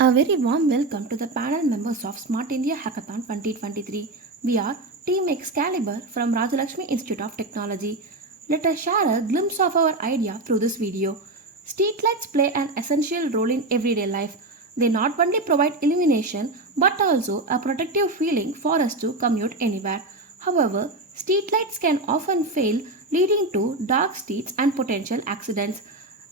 A very warm welcome to the panel members of Smart India Hackathon 2023. We are Team Excalibur from Rajalakshmi Institute of Technology. Let us share a glimpse of our idea through this video. Streetlights play an essential role in everyday life. They not only provide illumination but also a protective feeling for us to commute anywhere. However, streetlights can often fail, leading to dark streets and potential accidents.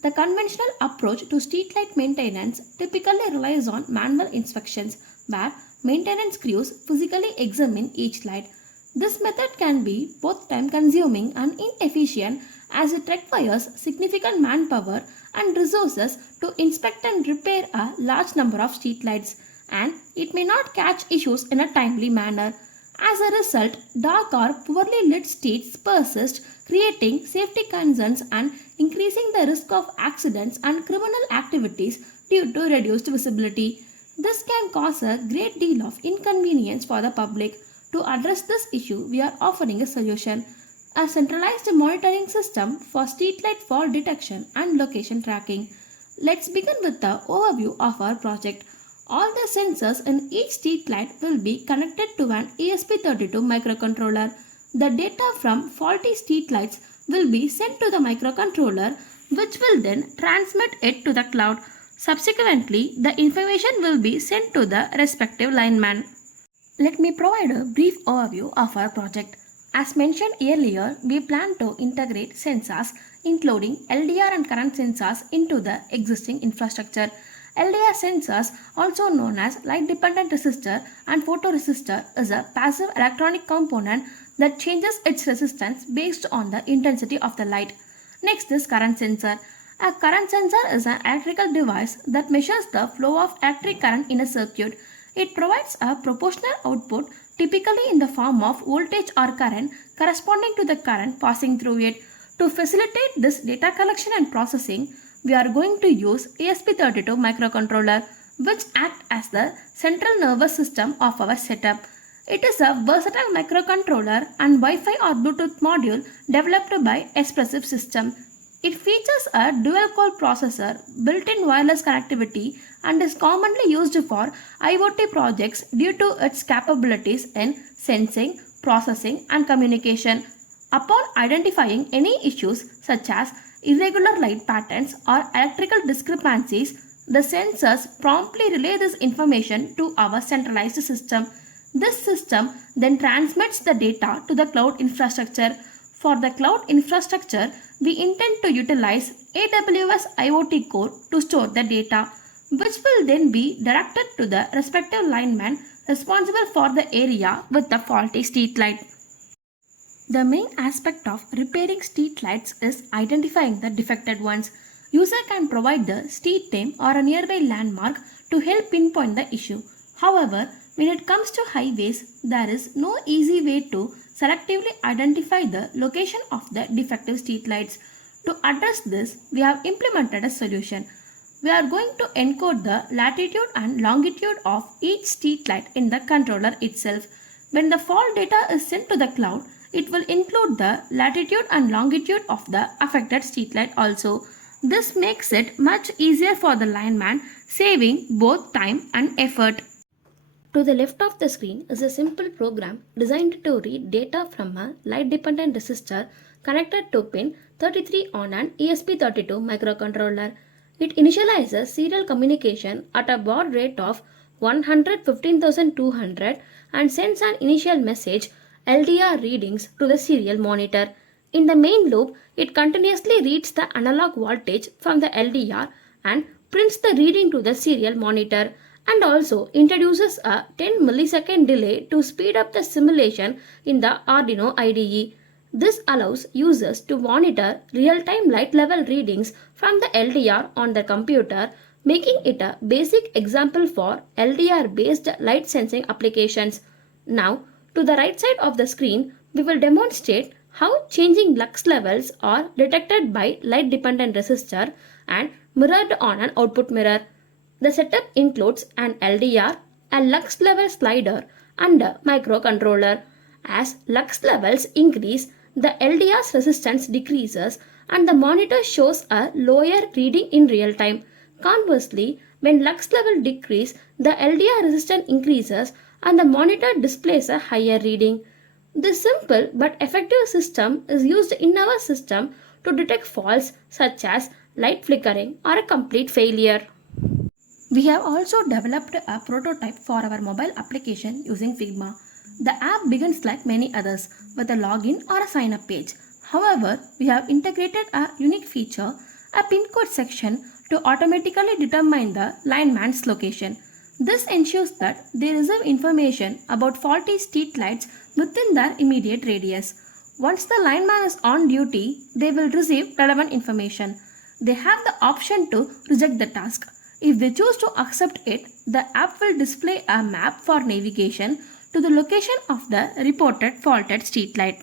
The conventional approach to streetlight maintenance typically relies on manual inspections, where maintenance crews physically examine each light. This method can be both time consuming and inefficient as it requires significant manpower and resources to inspect and repair a large number of streetlights, and it may not catch issues in a timely manner. As a result, dark or poorly lit streets persist, creating safety concerns and increasing the risk of accidents and criminal activities due to reduced visibility. This can cause a great deal of inconvenience for the public. To address this issue, we are offering a solution: a centralized monitoring system for streetlight fault detection and location tracking. Let's begin with the overview of our project. All the sensors in each streetlight will be connected to an ESP32 microcontroller. The data from faulty streetlights will be sent to the microcontroller, which will then transmit it to the cloud. Subsequently, the information will be sent to the respective lineman. Let me provide a brief overview of our project. As mentioned earlier, we plan to integrate sensors including LDR and current sensors into the existing infrastructure. LDR sensors, also known as light dependent resistor and photoresistor, is a passive electronic component that changes its resistance based on the intensity of the light. Next is current sensor. A current sensor is an electrical device that measures the flow of electric current in a circuit. It provides a proportional output, typically in the form of voltage or current corresponding to the current passing through it. To facilitate this data collection and processing, we are going to use ESP32 microcontroller, which acts as the central nervous system of our setup. It is a versatile microcontroller and Wi-Fi or Bluetooth module developed by Expressive System. It features a dual-core processor, built-in wireless connectivity, and is commonly used for IoT projects due to its capabilities in sensing, processing, and communication. Upon identifying any issues such as irregular light patterns or electrical discrepancies, the sensors promptly relay this information to our centralized system. This system then transmits the data to the cloud infrastructure. For the cloud infrastructure, we intend to utilize AWS IoT Core to store the data, which will then be directed to the respective lineman responsible for the area with the faulty streetlight. The main aspect of repairing streetlights is identifying the defected ones. User can provide the street name or a nearby landmark to help pinpoint the issue. However, when it comes to highways, there is no easy way to selectively identify the location of the defective streetlights. To address this, we have implemented a solution. We are going to encode the latitude and longitude of each streetlight in the controller itself. When the fault data is sent to the cloud, it will include the latitude and longitude of the affected streetlight also. This makes it much easier for the lineman, saving both time and effort. To the left of the screen is a simple program designed to read data from a light dependent resistor connected to pin 33 on an ESP32 microcontroller. It initializes serial communication at a baud rate of 115,200 and sends an initial message LDR readings to the serial monitor. In the main loop, it continuously reads the analog voltage from the LDR and prints the reading to the serial monitor, and also introduces a 10 millisecond delay to speed up the simulation in the Arduino IDE. This allows users to monitor real-time light level readings from the LDR on their computer, making it a basic example for LDR-based light sensing applications. Now, to the right side of the screen, we will demonstrate how changing lux levels are detected by light dependent resistor and mirrored on an output mirror. The setup includes an LDR, a lux level slider, and a microcontroller. As lux levels increase, the LDR's resistance decreases and the monitor shows a lower reading in real time. Conversely, when lux level decrease, the LDR resistance increases and the monitor displays a higher reading. This simple but effective system is used in our system to detect faults such as light flickering or a complete failure. We have also developed a prototype for our mobile application using Figma. The app begins like many others with a login or a sign up page. However, we have integrated a unique feature, a pin code section, to automatically determine the lineman's location. This ensures that they receive information about faulty street lights within their immediate radius. Once the lineman is on duty, they will receive relevant information. They have the option to reject the task. If they choose to accept it, the app will display a map for navigation to the location of the reported faulted streetlight.